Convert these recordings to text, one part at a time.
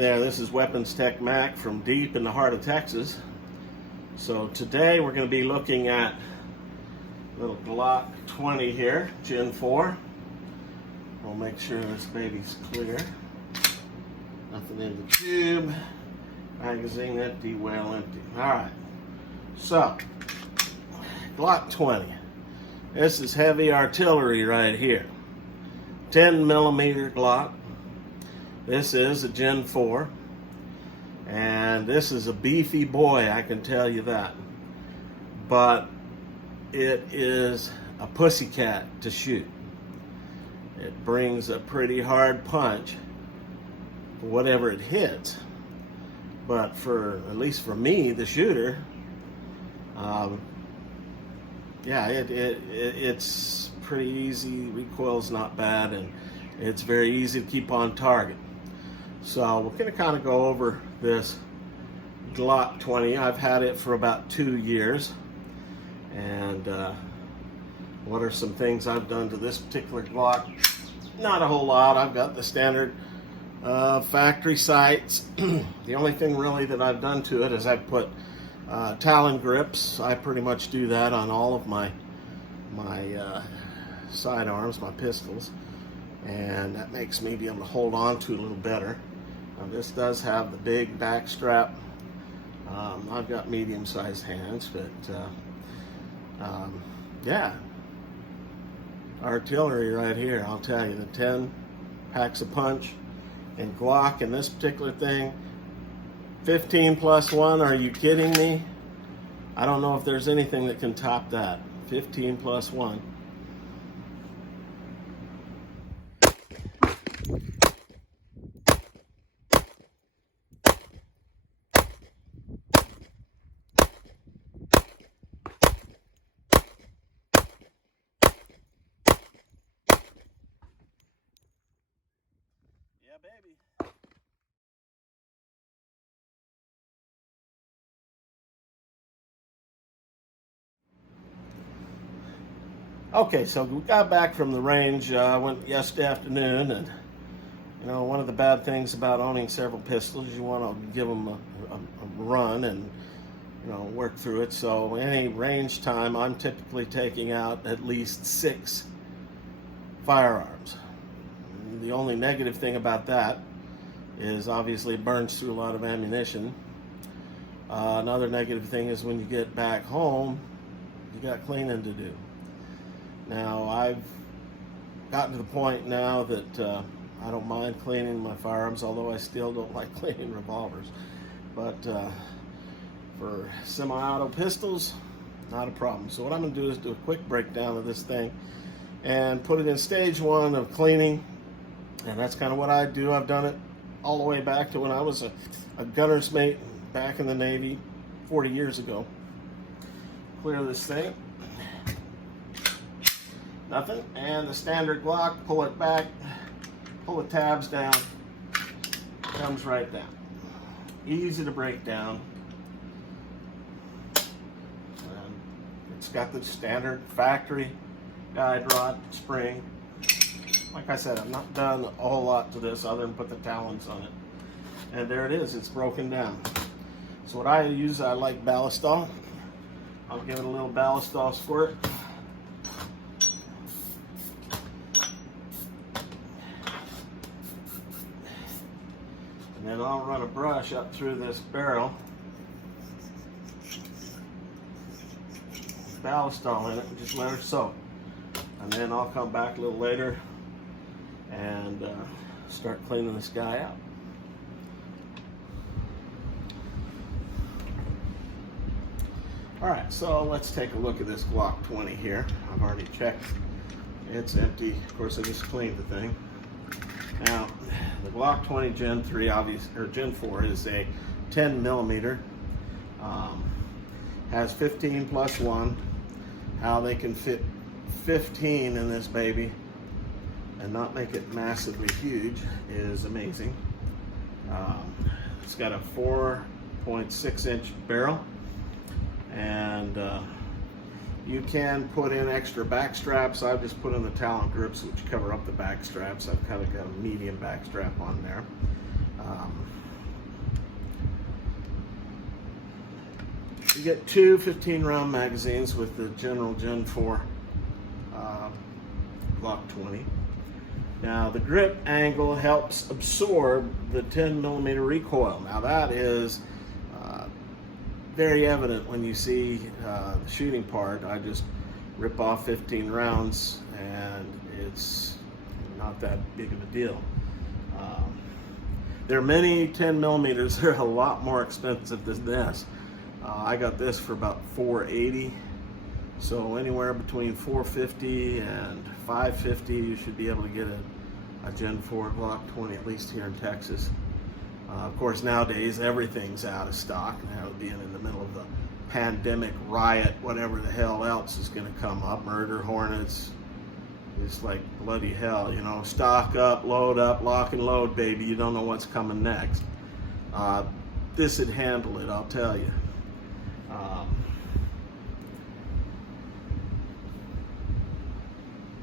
Hey there, this is Weapons Tech Mac from deep in the heart of Texas. So today we're going to be looking at little Glock 20 here, Gen 4. We'll make sure this baby's clear. Nothing in the tube. Magazine empty, well empty. Alright, so Glock 20. This is heavy artillery right here. 10mm Glock. This is a Gen 4, and this is a beefy boy, I can tell you that. But it is a pussycat to shoot. It brings a pretty hard punch for whatever it hits. But at least for me, the shooter, it's pretty easy. Recoil's not bad, and it's very easy to keep on target. So we're going to kind of go over this Glock 20. I've had it for about 2 years, and what are some things I've done to this particular Glock? Not a whole lot. I've got the standard factory sights. The only thing really that I've done to it is I've put Talon grips. I pretty much do that on all of my sidearms, my pistols, and that makes me be able to hold on to it a little better. Now, this does have the big back strap. I've got medium-sized hands, but yeah, artillery right here. I'll tell you, the 10 packs a punch, and Glock in this particular thing, 15+1. Are you kidding me? I don't know if there's anything that can top that. 15+1. Yeah, baby. Okay, so we got back from the range. I went yesterday afternoon, and you know, one of the bad things about owning several pistols is you want to give them a run and, you know, work through it. So any range time, I'm typically taking out at least 6 firearms. The only negative thing about that is obviously it burns through a lot of ammunition. Another negative thing is when you get back home, you got cleaning to do. Now, I've gotten to the point now that I don't mind cleaning my firearms, although I still don't like cleaning revolvers. But for semi-auto pistols, not a problem. So what I'm going to do is do a quick breakdown of this thing and put it in stage 1 of cleaning. And that's kind of what I do. I've done it all the way back to when I was a gunner's mate back in the Navy 40 years ago. Clear this thing. Nothing. And the standard Glock, pull it back, pull the tabs down, comes right down. Easy to break down. And it's got the standard factory guide rod spring. Like I said, I've not done a whole lot to this other than put the talons on it. And there it is, it's broken down. So what I use, I like Ballistol. I'll give it a little Ballistol squirt. And then I'll run a brush up through this barrel. Ballistol in it and just let her soak. And then I'll come back a little later and start cleaning this guy out. Alright, so let's take a look at this Glock 20 here. I've already checked. It's empty. Of course, I just cleaned the thing. Now, the Glock 20 Gen 3, or Gen 4, is a 10mm. Has 15+1. How they can fit 15 in this baby and not make it massively huge is amazing. It's got a 4.6-inch barrel, and you can put in extra back straps. I've just put in the Talon grips, which cover up the back straps. I've kind of got a medium back strap on there. You get two 15-round magazines with the General Gen 4 Glock 20. Now the grip angle helps absorb the 10mm recoil. Now that is very evident when you see the shooting part. I just rip off 15 rounds and it's not that big of a deal. There are many 10mm that are a lot more expensive than this. I got this for about $480, so anywhere between $450 and $550 you should be able to get a Gen 4 Glock 20, at least here in Texas. Of course, nowadays everything's out of stock. Now, being in the middle of the pandemic, riot, whatever the hell else is going to come up, murder hornets, it's like bloody hell, you know. Stock up, lock and load, baby. You don't know what's coming next. This would handle it, I'll tell you.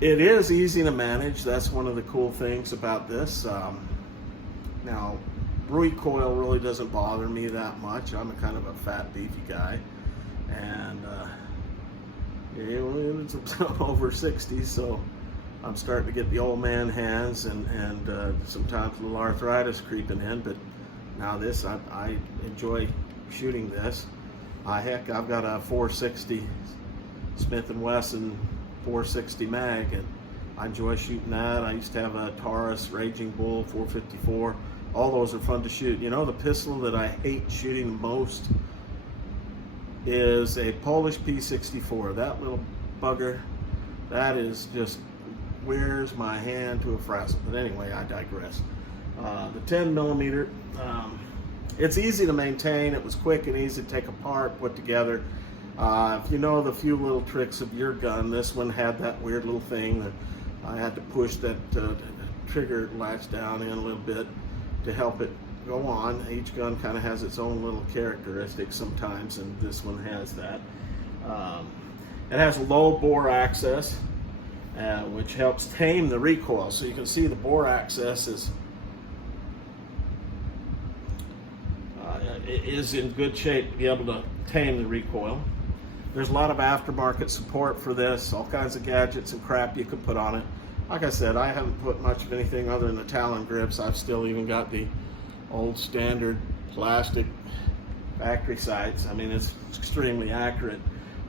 It is easy to manage. That's one of the cool things about this. Now, recoil really doesn't bother me that much. I'm a kind of a fat, beefy guy, and it's over 60, so I'm starting to get the old man hands, and sometimes a little arthritis creeping in. But now this, I enjoy shooting this. Heck, I've got a 460 Smith & Wesson 460 mag, and I enjoy shooting that. I used to have a Taurus Raging Bull 454. All those are fun to shoot. You know, the pistol that I hate shooting the most is a Polish P64. That little bugger, that is just wears my hand to a frazzle. But anyway, I digress. The 10mm, it's easy to maintain. It was quick and easy to take apart, put together. If you know the few little tricks of your gun, this one had that weird little thing that I had to push that trigger latch down in a little bit to help it go on. Each gun kind of has its own little characteristics sometimes, and this one has that. It has low bore access, which helps tame the recoil. So you can see the bore access is in good shape to be able to tame the recoil. There's a lot of aftermarket support for this, all kinds of gadgets and crap you can put on it. Like I said, I haven't put much of anything other than the Talon grips. I've still even got the old standard plastic factory sights. I mean, it's extremely accurate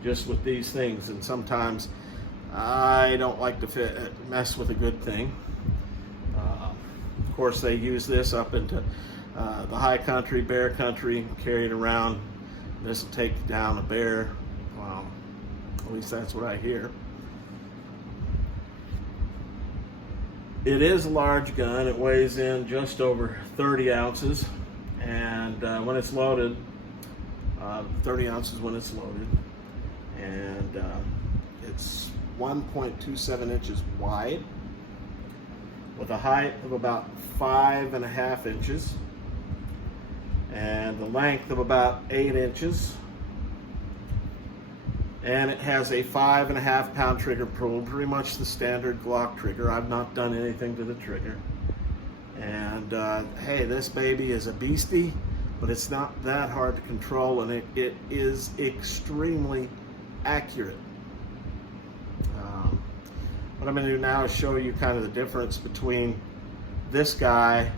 just with these things, and sometimes I don't like to mess with a good thing. Of course, they use this up into the high country, bear country, carry it around. This will take down a bear. At least that's what I hear. It is a large gun. It weighs in just over 30 ounces, and when it's loaded, 30 ounces when it's loaded, and it's 1.27 inches wide with a height of about 5.5 inches and the length of about 8 inches. And it has a 5.5 pound trigger pull, pretty much the standard Glock trigger. I've not done anything to the trigger. And hey, this baby is a beastie, but it's not that hard to control, and it is extremely accurate. What I'm going to do now is show you kind of the difference between this guy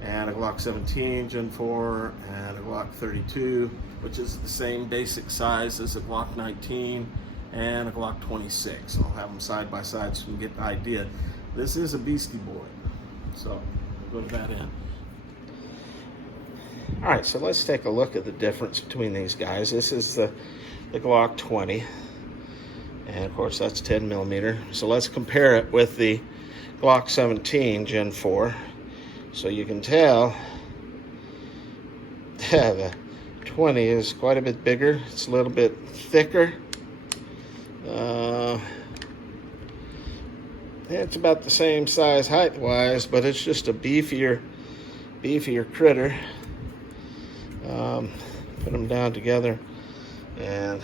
and a Glock 17 Gen 4 and a Glock 32, which is the same basic size as a Glock 19 and a Glock 26. I'll have them side by side so you can get the idea. This is a beastie boy. So we'll go to that end. All right, so let's take a look at the difference between these guys. This is the Glock 20, and of course that's 10mm. So let's compare it with the Glock 17 Gen 4. So you can tell the 20 is quite a bit bigger. It's a little bit thicker. It's about the same size height-wise, but it's just a beefier critter. Put them down together, and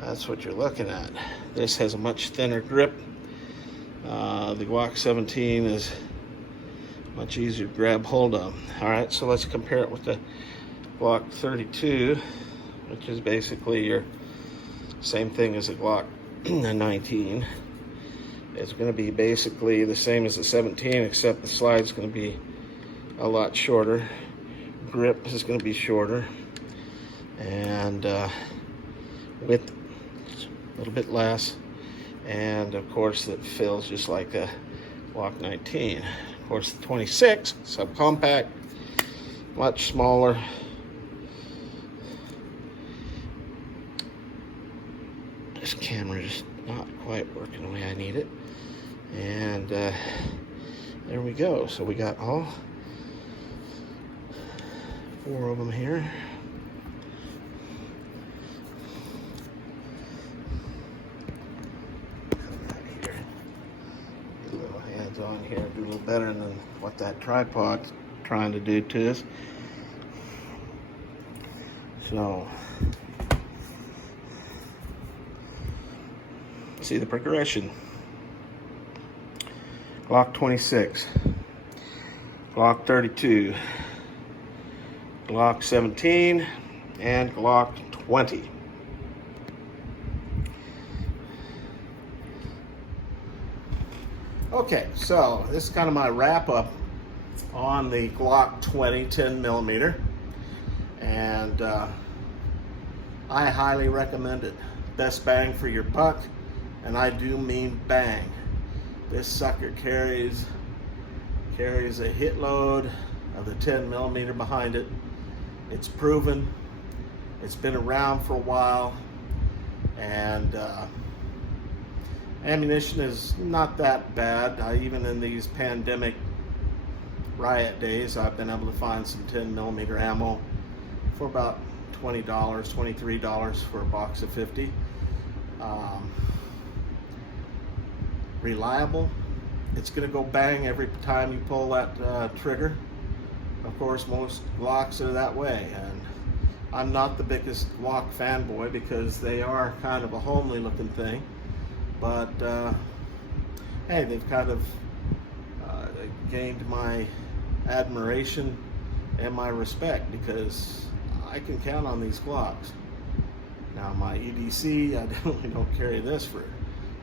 that's what you're looking at. This has a much thinner grip. The Glock 17 is much easier to grab hold of. All right, so let's compare it with the Glock 32. which is basically your same thing as a Glock 19. It's going to be basically the same as the 17, except the slide's going to be a lot shorter. Grip is going to be shorter, and width a little bit less, and of course it feels just like a Glock 19. Of course, the 26 subcompact, much smaller. This camera is not quite working the way I need it. And there we go. So we got all 4 of them here. Get a little hands on here, do a little better than what that tripod's trying to do to us. So see the progression. Glock 26, Glock 32, Glock 17, and Glock 20. Okay, so this is kind of my wrap up on the Glock 20 10mm, and I highly recommend it. Best bang for your buck, and I do mean bang. This sucker carries a hit load of the 10mm behind it. It's proven. It's been around for a while, and ammunition is not that bad. Even in these pandemic riot days, I've been able to find some 10mm ammo for about $20, $23 for a box of 50. Reliable. It's going to go bang every time you pull that trigger. Of course, most Glocks are that way, and I'm not the biggest Glock fanboy because they are kind of a homely looking thing, but hey, they've kind of gained my admiration and my respect because I can count on these Glocks. Now my EDC, I definitely don't carry this for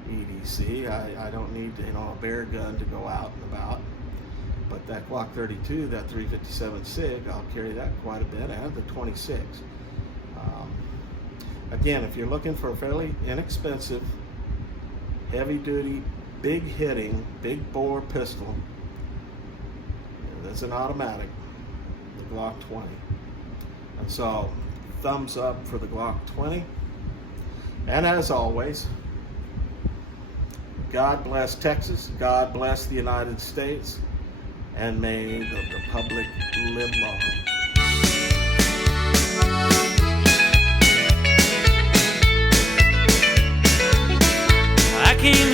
EDC. I don't need a bear gun to go out and about. But that Glock 32, that 357 SIG, I'll carry that quite a bit, and the 26. Again, if you're looking for a fairly inexpensive, heavy-duty, big-hitting, big-bore pistol, that's an automatic, the Glock 20. And so, thumbs up for the Glock 20. And as always, God bless Texas, God bless the United States, and may the Republic live long. I came